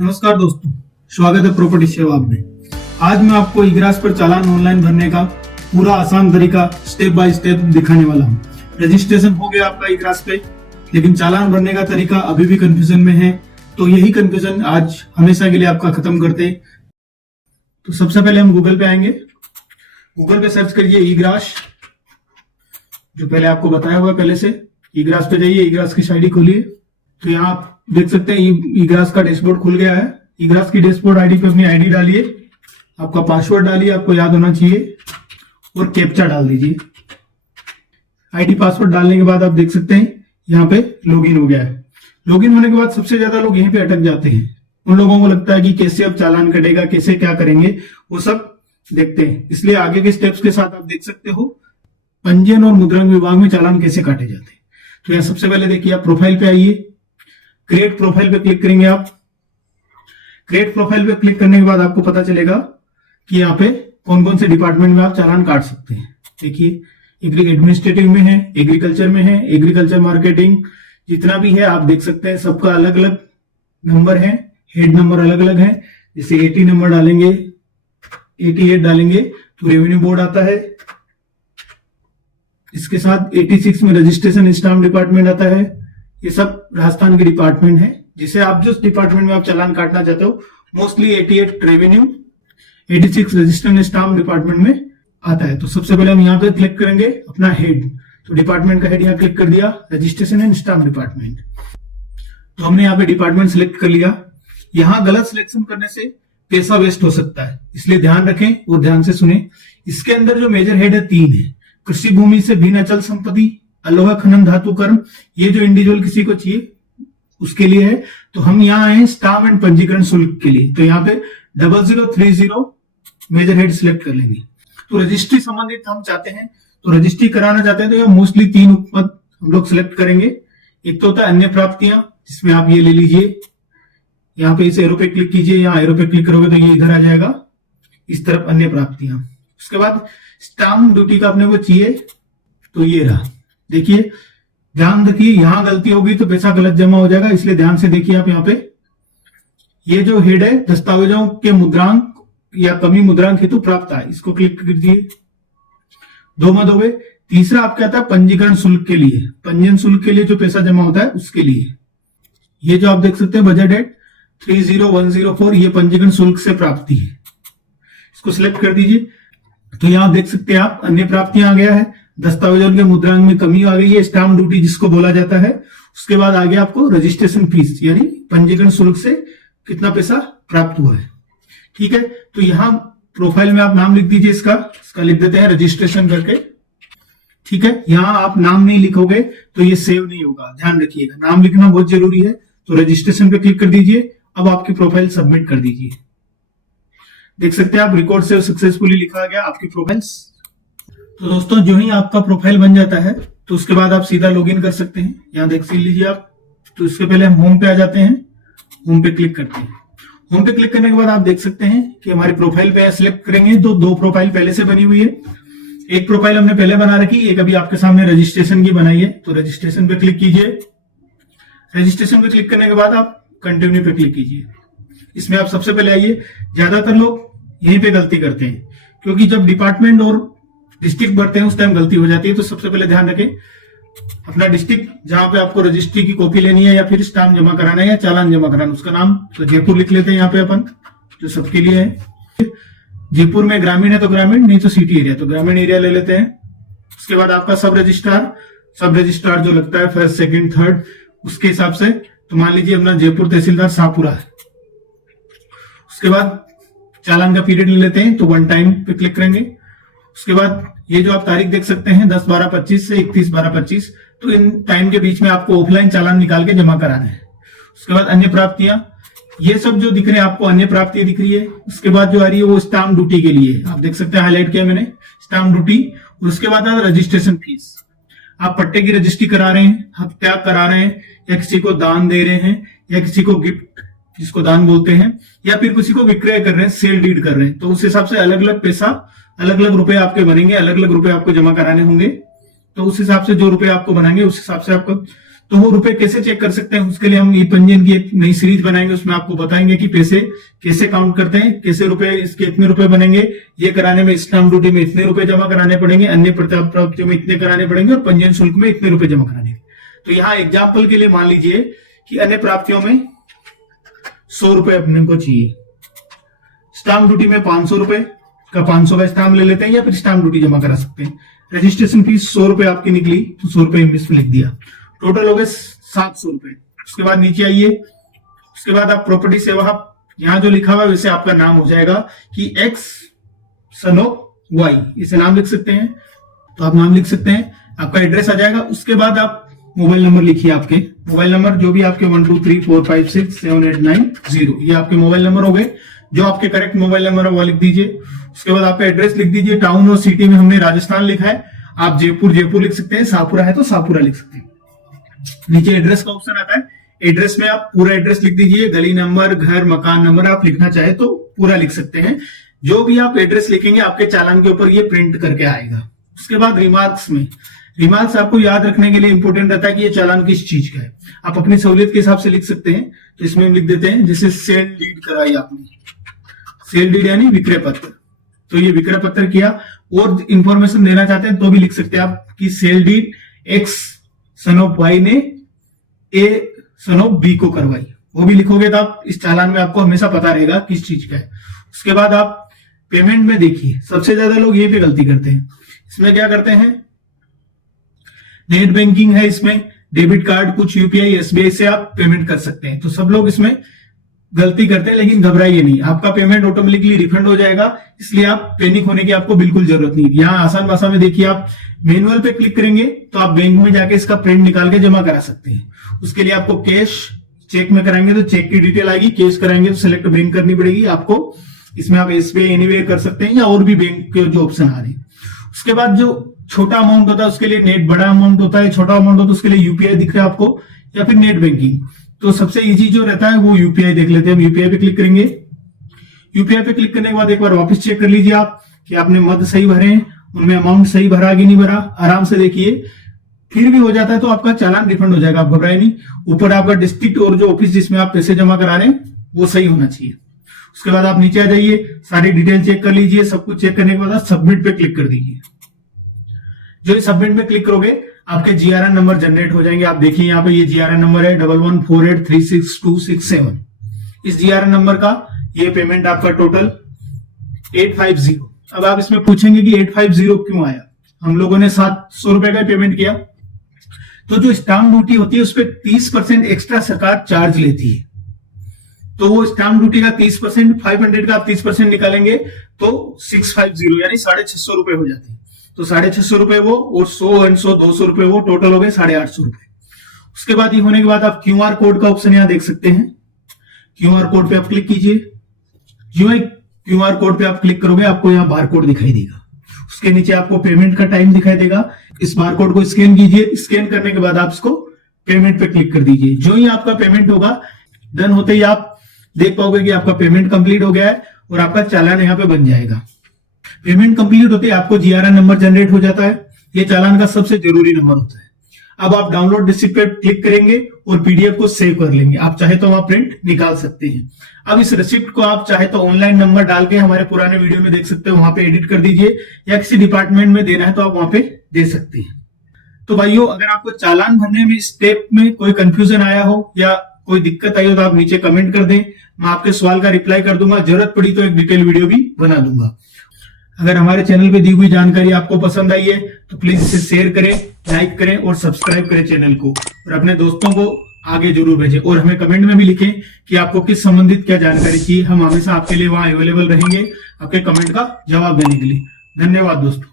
नमस्कार दोस्तों, स्वागत है प्रॉपर्टी सेवा में। आज मैं आपको इग्रास पर चालान ऑनलाइन भरने का पूरा आसान तरीका स्टेप बाय स्टेप दिखाने वाला हूँ। रजिस्ट्रेशन हो गया आपका इग्रास पे, लेकिन चालान भरने का तरीका अभी भी कंफ्यूजन में है, तो यही कंफ्यूजन आज हमेशा के लिए आपका खत्म करते हैं। तो सबसे पहले हम गूगल पे आएंगे। गूगल पे सर्च करिए इग्रास, जो पहले आपको बताया हुआ पहले से। इग्रास पे जाइए, इग्रास की आईडी खोलिए। तो यहाँ आप देख सकते हैं इग्रास का डैशबोर्ड खुल गया है। इग्रास की डैशबोर्ड आईडी पे अपनी आईडी डालिए, आपका पासवर्ड डालिए, आपको याद होना चाहिए, और कैप्चा डाल दीजिए। आईडी पासवर्ड डालने के बाद आप देख सकते हैं यहाँ पे लॉगिन हो गया है। लॉगिन होने के बाद सबसे ज्यादा लोग यहीं पे अटक जाते हैं। उन लोगों को लगता है कि कैसे अब चालान कटेगा, कैसे क्या करेंगे, वो सब देखते हैं। इसलिए आगे के स्टेप्स के साथ आप देख सकते हो पंजीयन और मुद्रांक विभाग में चालान कैसे काटे जाते हैं। तो यहाँ सबसे पहले देखिए, आप प्रोफाइल पे आइए, क्रिएट प्रोफाइल पे क्लिक करेंगे। आप क्रिएट प्रोफाइल पे क्लिक करने के बाद आपको पता चलेगा कि यहाँ पे कौन कौन से डिपार्टमेंट में आप चालान काट सकते हैं। देखिए, एडमिनिस्ट्रेटिव में है, एग्रीकल्चर में है, एग्रीकल्चर मार्केटिंग, जितना भी है आप देख सकते हैं। सबका अलग अलग नंबर है, हेड नंबर अलग अलग है। जैसे 80 नंबर डालेंगे, 88 डालेंगे तो रेवेन्यू बोर्ड आता है। इसके साथ 86 में रजिस्ट्रेशन स्टाम्प डिपार्टमेंट आता है। ये सब राजस्थान के डिपार्टमेंट है, जिसे आप जिस डिपार्टमेंट में आप चालान काटना चाहते हो। Mostly 88 revenue, 86 registration stamp department में आता है। तो सबसे पहले हम यहाँ पे क्लिक करेंगे अपना हेड। तो डिपार्टमेंट का हेड यहाँ क्लिक कर दिया, रजिस्ट्रेशन एंड स्टाम्प डिपार्टमेंट। तो हमने यहाँ पे डिपार्टमेंट सिलेक्ट कर लिया। यहाँ गलत सिलेक्शन करने से पैसा वेस्ट हो सकता है, इसलिए ध्यान रखें और ध्यान से सुने। इसके अंदर जो मेजर हेड है 3 है। कृषि भूमि से भिन्न अचल संपत्ति, अलोहा खनन धातु कर्म, ये जो इंडिविजुअल किसी को चाहिए उसके लिए है। तो हम यहाँ आए स्टाम्प एंड पंजीकरण शुल्क के लिए। तो यहाँ पे 0030 मेजर हेड सिलेक्ट कर लेंगे। तो रजिस्ट्री संबंधित हम चाहते हैं, तो रजिस्ट्री कराना चाहते हैं तो यहाँ मोस्टली 3 उपपद हम लोग सिलेक्ट करेंगे। एक तो होता है अन्य प्राप्तियां, जिसमें आप ये ले लीजिए। यहाँ पे इस एरो पे क्लिक कीजिए, यहाँ एरो पे क्लिक करोगे तो ये इधर आ जाएगा इस तरफ, अन्य प्राप्तियां। उसके बाद स्टाम्प ड्यूटी का अपने को चाहिए, तो ये रहा। देखिए, ध्यान रखिए, यहां गलती होगी तो पैसा गलत जमा हो जाएगा, इसलिए ध्यान से देखिए। आप यहाँ पे ये जो हेड है दस्तावेजों के मुद्रांक या कमी मुद्रांक हेतु प्राप्त है, इसको क्लिक कर दीजिए। 2 मत हो गए। तीसरा आपका आता है पंजीकरण शुल्क के लिए, पंजीयन शुल्क के लिए जो पैसा जमा होता है उसके लिए। ये जो आप देख सकते हैं बजट डेट 30104, ये पंजीकरण शुल्क से प्राप्ति है, इसको सिलेक्ट कर दीजिए। तो यहाँ देख सकते हैं आप अन्य प्राप्तियां आ गया है, दस्तावेजों के मुद्रांक में कमी आ गई है, स्टाम्प ड्यूटी जिसको बोला जाता है। उसके बाद आगे आपको रजिस्ट्रेशन फीस यानी पंजीकरण शुल्क से कितना पैसा प्राप्त हुआ है। ठीक है, तो यहाँ प्रोफाइल में आप नाम लिख दीजिए, इसका लिख देते हैं रजिस्ट्रेशन करके। ठीक है, यहाँ आप नाम नहीं लिखोगे तो ये सेव नहीं होगा, ध्यान रखिएगा, नाम लिखना बहुत जरूरी है। तो रजिस्ट्रेशन पे क्लिक कर दीजिए। अब आपकी प्रोफाइल सबमिट कर दीजिए। देख सकते हैं आप रिकॉर्ड सेव सक्सेसफुली लिखा गया आपकी प्रोफाइल। तो दोस्तों, जो ही आपका प्रोफाइल बन जाता है तो उसके बाद आप सीधा लॉगिन कर सकते हैं। यहाँ देख लीजिए आप। तो इसके पहले हम होम पे आ जाते हैं, होम पे क्लिक करते हैं। होम पे क्लिक करने के बाद आप देख सकते हैं कि हमारी प्रोफाइल पे सिलेक्ट करेंगे तो 2 प्रोफाइल पहले से बनी हुई है। एक प्रोफाइल हमने पहले बना रखी, एक अभी आपके सामने रजिस्ट्रेशन की बनाई है। तो रजिस्ट्रेशन पे क्लिक कीजिए। रजिस्ट्रेशन पे क्लिक करने के बाद आप कंटिन्यू पे क्लिक कीजिए। इसमें आप सबसे पहले आइए। ज्यादातर लोग यहीं पे गलती करते हैं, क्योंकि जब डिपार्टमेंट और डिस्ट्रिक्ट भरते हैं उस टाइम गलती हो जाती है। तो सबसे पहले ध्यान रखें अपना डिस्ट्रिक्ट, जहां पे आपको रजिस्ट्री की कॉपी लेनी है या फिर स्टाम्प जमा कराना है या चालान जमा कराना, उसका नाम तो जयपुर लिख लेते हैं यहाँ पे अपन, जो सबके लिए है। जयपुर में ग्रामीण है तो ग्रामीण, नहीं तो सिटी एरिया तो ग्रामीण एरिया ले लेते हैं। उसके बाद आपका सब रजिस्ट्रार जो लगता है फर्स्ट, सेकंड, थर्ड, उसके हिसाब से। तो मान लीजिए अपना जयपुर तहसीलदार शाहपुरा है। उसके बाद चालान का पीरियड ले लेते हैं, तो 1 टाइम पे क्लिक करेंगे। उसके बाद ये जो आप तारीख देख सकते हैं 10/12/25 से 31/12/25, तो इन टाइम के बीच में आपको ऑफलाइन चालान निकाल के जमा कराना है। उसके बाद अन्य प्राप्तियां, ये सब जो दिख रहे हैं आपको अन्य प्राप्ति दिख रही है। उसके बाद जो आ रही है वो स्टाम्प ड्यूटी के लिए, आप देख सकते हैं हाईलाइट किया मैंने, स्टाम्प ड्यूटी। और उसके बाद रजिस्ट्रेशन फीस, आप पट्टे की रजिस्ट्री करा रहे हैं, हत्या करा रहे हैं, या किसी को दान दे रहे हैं, या किसी को गिफ्ट जिसको दान बोलते हैं, या फिर किसी को विक्रय कर रहे हैं, सेल डीड कर रहे हैं, तो उस हिसाब से अलग अलग पैसा, अलग अलग रुपए आपके बनेंगे, अलग अलग रुपए आपको जमा कराने होंगे। तो उस हिसाब से जो रुपए आपको बनाएंगे उस हिसाब से आपको तो वो रुपए कैसे चेक कर सकते हैं, उसके लिए हम ई पंजीयन की एक नई सीरीज बनाएंगे, उसमें आपको बताएंगे कि पैसे कैसे काउंट करते हैं, कैसे रुपए, इसके इतने रुपए बनेंगे, ये कराने में स्टाम्प ड्यूटी में इतने रुपए जमा कराने पड़ेंगे, अन्य प्राप्तियों में इतने कराने पड़ेंगे और पंजीयन शुल्क में इतने रुपए जमा कराने। तो यहाँ एग्जाम्पल के लिए मान लीजिए कि अन्य प्राप्तियों में 100 रुपए अपने को चाहिए, स्टाम्प ड्यूटी में 500 रुपए का 500 का स्टाम्प ले लेते हैं या फिर स्टाम्प ड्यूटी जमा करा सकते हैं। रजिस्ट्रेशन फीस 100 रुपए आपकी निकली तो 100 रुपए इंग्लिश में लिख दिया, टोटल हो गए 700 रुपए। उसके बाद नीचे आइए, उसके बाद आप प्रॉपर्टी सेवा, यहां जो लिखा हुआ है वैसे आपका नाम हो जाएगा कि एक्स सन ऑफ वाई, इसे नाम लिख सकते हैं, तो आप नाम लिख सकते हैं, आपका एड्रेस आ जाएगा। उसके बाद आप मोबाइल नंबर लिखिए, आपके मोबाइल नंबर जो भी आपके 1 2 3 4 5 6 7 8 9 0, ये आपके मोबाइल नंबर हो गए। जो आपके करेक्ट मोबाइल नंबर है वो लिख दीजिए। उसके बाद आपका एड्रेस लिख दीजिए, टाउन और सिटी में हमने राजस्थान लिखा है, आप जयपुर लिख सकते हैं, शाहपुरा है तो शाहपुरा लिख सकते हैं। नीचे एड्रेस का ऑप्शन आता है, एड्रेस में आप पूरा एड्रेस लिख दीजिए, गली नंबर, घर, मकान नंबर आप लिखना चाहे तो पूरा लिख सकते हैं। जो भी आप एड्रेस लिखेंगे आपके चालान के ऊपर ये प्रिंट करके आएगा। उसके बाद रिमार्क्स में, रिमार्क्स आपको याद रखने के लिए इंपॉर्टेंट रहता है कि ये चालान किस चीज का है, आप अपनी सहूलियत के हिसाब से लिख सकते हैं। तो इसमें हम लिख देते हैं जैसे सेल डीड कराई आपने, सेल डीड यानी विक्रय पत्र, तो ये विक्रय पत्र किया, और इंफॉर्मेशन देना चाहते हैं तो भी लिख सकते हैं आप कि sale deed x son of y ने ए सन ऑफ बी को करवाई, वो भी लिखोगे तो आप इस चालान में आपको हमेशा पता रहेगा किस चीज का है। उसके बाद आप पेमेंट में देखिए, सबसे ज्यादा लोग ये पे गलती करते हैं। इसमें क्या करते हैं, नेट बैंकिंग है, इसमें डेबिट कार्ड, कुछ यूपीआई एसबीआई से आप पेमेंट कर सकते हैं, तो सब लोग इसमें गलती करते हैं, लेकिन घबराइए नहीं, आपका पेमेंट ऑटोमेटिकली रिफंड हो जाएगा, इसलिए आप पैनिक होने की आपको बिल्कुल जरूरत नहीं। यहाँ आसान भाषा में देखिए, आप मैनुअल पे क्लिक करेंगे तो आप बैंक में जाके इसका प्रिंट निकाल के जमा करा सकते हैं। उसके लिए आपको कैश, चेक में कराएंगे तो चेक की डिटेल आएगी, कैश कराएंगे तो सिलेक्ट बैंक करनी पड़ेगी आपको। इसमें आप एसबीआई एनीवेयर कर सकते हैं या और भी बैंक के जो ऑप्शन आ रहे हैं। उसके बाद जो छोटा अमाउंट होता है उसके लिए नेट, बड़ा अमाउंट होता है, छोटा अमाउंट होता है उसके लिए यूपीआई दिख रहा है आपको, या फिर नेट बैंकिंग। तो सबसे इजी जो रहता है वो यूपीआई देख लेते हैं, हम यूपीआई पे क्लिक करेंगे। यूपीआई पे क्लिक करने के बाद एक बार वापस चेक कर लीजिए आप कि आपने मद सही भरे हैं, उनमें अमाउंट सही भरा कि नहीं भरा, आराम से देखिए। फिर भी हो जाता है तो आपका चालान रिफंड हो जाएगा, आप घबराए नहीं। ऊपर आपका डिस्ट्रिक्ट और जो ऑफिस जिसमें आप पैसे जमा करा रहे हैं वो सही होना चाहिए। उसके बाद आप नीचे आ जाइए, सारी डिटेल चेक कर लीजिए, सब कुछ चेक करने के बाद सबमिट पे क्लिक कर दीजिए। जो सबमिट में क्लिक करोगे आपके जीआरएन नंबर जनरेट हो जाएंगे। आप देखिए यहाँ पे ये जीआरएन नंबर है 11483627। इस जीआरएन नंबर का ये पेमेंट आपका टोटल 850। अब आप इसमें पूछेंगे कि 850 क्यों आया, हम लोगों ने 700 रुपए का पेमेंट किया। तो जो स्टाम्प ड्यूटी होती है उस पर 30% एक्स्ट्रा सरकार चार्ज लेती है, तो वो स्टाम्प ड्यूटी का 30%, 500 का आप 30% निकालेंगे तो 650 यानी 650 रुपए हो जाते हैं। तो 650 रुपए वो, और 100 200 रुपए वो, टोटल हो गए 850 रुपए। उसके बाद ये होने के बाद आप क्यूआर कोड का ऑप्शन यहां देख सकते हैं, क्यूआर कोड पे आप क्लिक कीजिए। जो क्यूआर कोड पे आप क्लिक करोगे आपको यहाँ बार कोड दिखाई देगा, उसके नीचे आपको पेमेंट का टाइम दिखाई देगा। इस बार कोड को स्कैन कीजिए, स्कैन करने के बाद आप इसको पेमेंट पे क्लिक कर दीजिए। जो ही आपका पेमेंट होगा, डन होते ही आप देख पाओगे कि आपका पेमेंट कंप्लीट हो गया है और आपका चालान यहाँ पे बन जाएगा। पेमेंट कंप्लीट होते ही आपको जीआरएन नंबर जनरेट हो जाता है, ये चालान का सबसे जरूरी नंबर होता है। अब आप डाउनलोड रिसिप्ट पे क्लिक करेंगे और पीडीएफ को सेव कर लेंगे, आप चाहे तो वहां प्रिंट निकाल सकते हैं। अब इस रिसिप्ट को आप चाहे तो ऑनलाइन नंबर डाल के हमारे पुराने वीडियो में देख सकते हो, वहां पे एडिट कर दीजिए, या किसी डिपार्टमेंट में देना है तो आप वहां पे दे सकते हैं। तो भाइयों, अगर आपको चालान भरने में स्टेप में कोई कंफ्यूजन आया हो या कोई दिक्कत आई हो तो आप नीचे कमेंट कर दें, मैं आपके सवाल का रिप्लाई कर दूंगा, जरूरत पड़ी तो एक डिटेल वीडियो भी बना दूंगा। अगर हमारे चैनल पे दी हुई जानकारी आपको पसंद आई है तो प्लीज इसे शेयर करें, लाइक करें और सब्सक्राइब करें चैनल को, और अपने दोस्तों को आगे जरूर भेजें। और हमें कमेंट में भी लिखें कि आपको किस संबंधित क्या जानकारी चाहिए, हम हमेशा आपके लिए वहां अवेलेबल रहेंगे आपके कमेंट का जवाब देने के लिए। धन्यवाद दोस्तों।